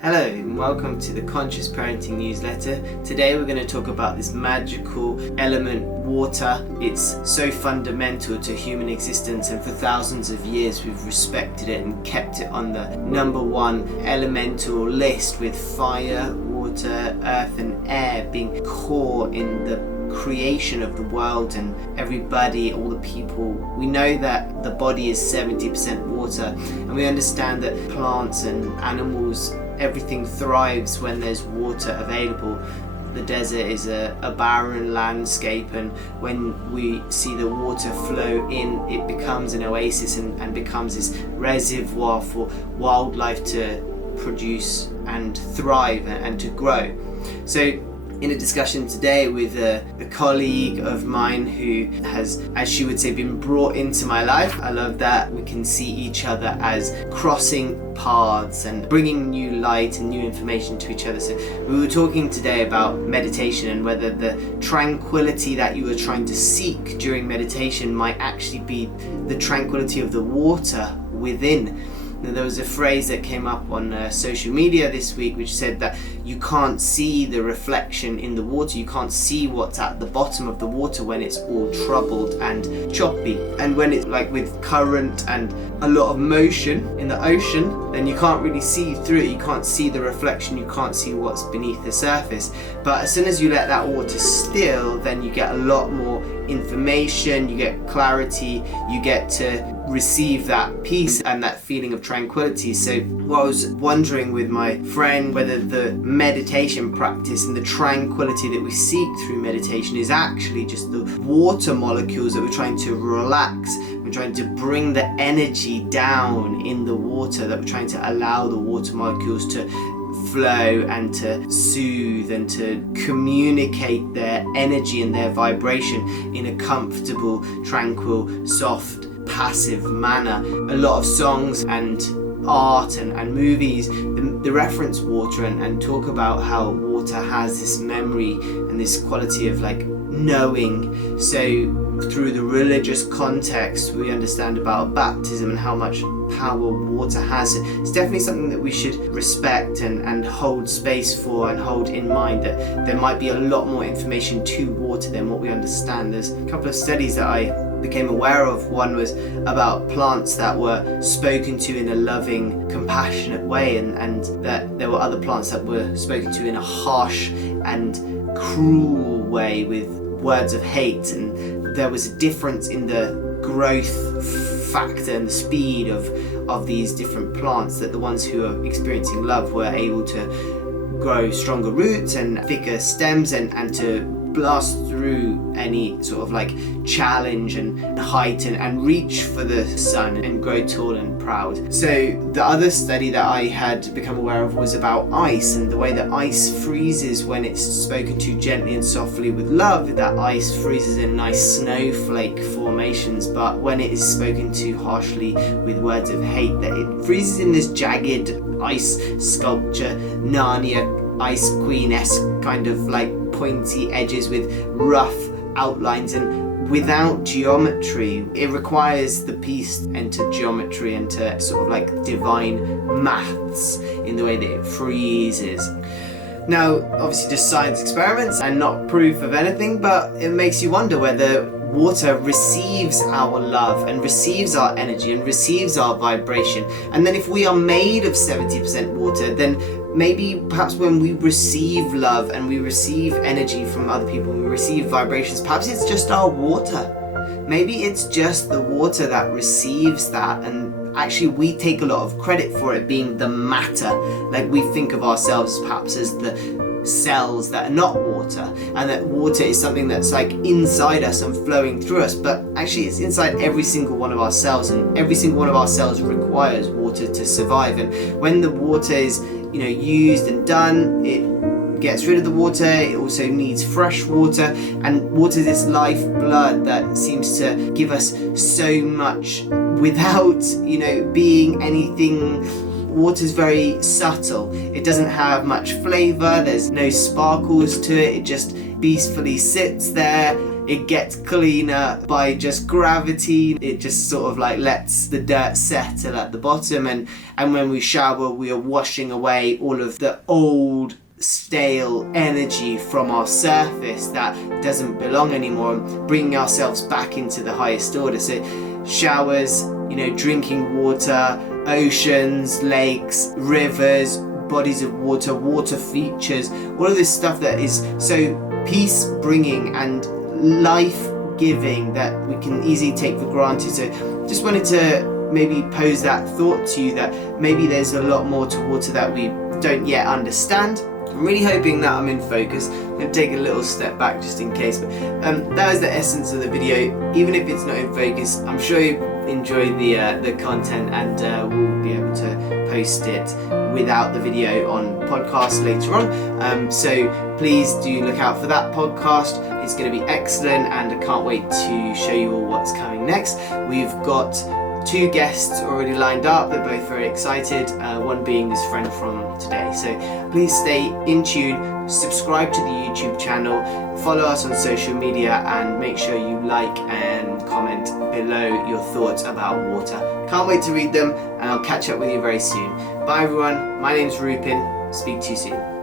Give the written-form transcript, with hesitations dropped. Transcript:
Hello and welcome to the Conscious Parenting newsletter. Today we're going to talk about this magical element, water. It's so fundamental to human existence, and for thousands of years we've respected it and kept it on the number one elemental list, with fire, water, earth and air being core in the creation of the world and everybody, all the people. We know that the body is 70% water, and we understand that plants and animals, everything thrives when there's water available. The desert is a barren landscape, and when we see the water flow in, it becomes an oasis and becomes this reservoir for wildlife to produce and thrive and to grow. So in a discussion today with a colleague of mine who has, as she would say, been brought into my life. I love that we can see each other as crossing paths and bringing new light and new information to each other. So we were talking today about meditation and whether the tranquility that you are trying to seek during meditation might actually be the tranquility of the water within. Now, there was a phrase that came up on social media this week which said that you can't see the reflection in the water, you can't see what's at the bottom of the water when it's all troubled and choppy. And when it's like with current and a lot of motion in the ocean, then you can't really see through it, you can't see the reflection, you can't see what's beneath the surface. But as soon as you let that water still, then you get a lot more information, you get clarity, you get to receive that peace and that feeling of tranquility. So what I was wondering with my friend, whether the meditation practice and the tranquility that we seek through meditation is actually just the water molecules that we're trying to relax. We're trying to bring the energy down in the water, that we're trying to allow the water molecules to flow and to soothe and to communicate their energy and their vibration in a comfortable, tranquil, soft, passive manner. A lot of songs and art and movies, they reference water and talk about how water has this memory and this quality of like knowing. So through the religious context, we understand about baptism and how much power water has. It's definitely something that we should respect and hold space for and hold in mind, that there might be a lot more information to water than what we understand. There's a couple of studies that I became aware of. One was about plants that were spoken to in a loving, compassionate way, and that there were other plants that were spoken to in a harsh and cruel way with words of hate, and there was a difference in the growth factor and the speed of these different plants, that the ones who are experiencing love were able to grow stronger roots and thicker stems and to blast through any sort of like challenge and height and reach for the sun and grow tall and proud. So the other study that I had become aware of was about ice, and the way that ice freezes when it's spoken to gently and softly with love. That ice freezes in nice snowflake formations, but when it is spoken to harshly with words of hate, that it freezes in this jagged ice sculpture, Narnia Ice Queen-esque kind of like pointy edges with rough outlines and without geometry. It requires the piece into geometry and to sort of like divine maths in the way that it freezes. Now, obviously just science experiments and not proof of anything, but it makes you wonder whether water receives our love and receives our energy and receives our vibration. And then if we are made of 70% water, then maybe perhaps when we receive love and we receive energy from other people, we receive vibrations, perhaps it's just our water. Maybe it's just the water that receives that, and actually we take a lot of credit for it being the matter. Like we think of ourselves perhaps as the cells that are not water, and that water is something that's like inside us and flowing through us, but actually it's inside every single one of our cells, and every single one of our cells requires water to survive. And when the water is used and done, it gets rid of the water. It also needs fresh water, and water is this lifeblood that seems to give us so much without being anything. Water's very subtle. It doesn't have much flavor, there's no sparkles to it, it just peacefully sits there. it gets cleaner by just gravity. It just sort of like lets the dirt settle at the bottom, and when we shower, we are washing away all of the old stale energy from our surface that doesn't belong anymore, and bringing ourselves back into the highest order. So showers, drinking water, oceans, lakes, rivers, bodies of water, water features, all of this stuff that is so peace bringing and life giving that we can easily take for granted. So just wanted to maybe pose that thought to you, that maybe there's a lot more to water that we don't yet understand. I'm really hoping that I'm in focus. I'm going to take a little step back just in case, but that was the essence of the video. Even if it's not in focus, I'm sure you enjoy the content, and we'll be able to post it without the video on podcast later on. So please do look out for that podcast. It's going to be excellent, and I can't wait to show you all what's coming next. We've got 2 guests already lined up. They're both very excited, one being this friend from today. So please stay in tune, subscribe to the YouTube channel, follow us on social media, and make sure you like and comment below your thoughts about water. Can't wait to read them, and I'll catch up with you very soon. Bye everyone, my name's Rupin, speak to you soon.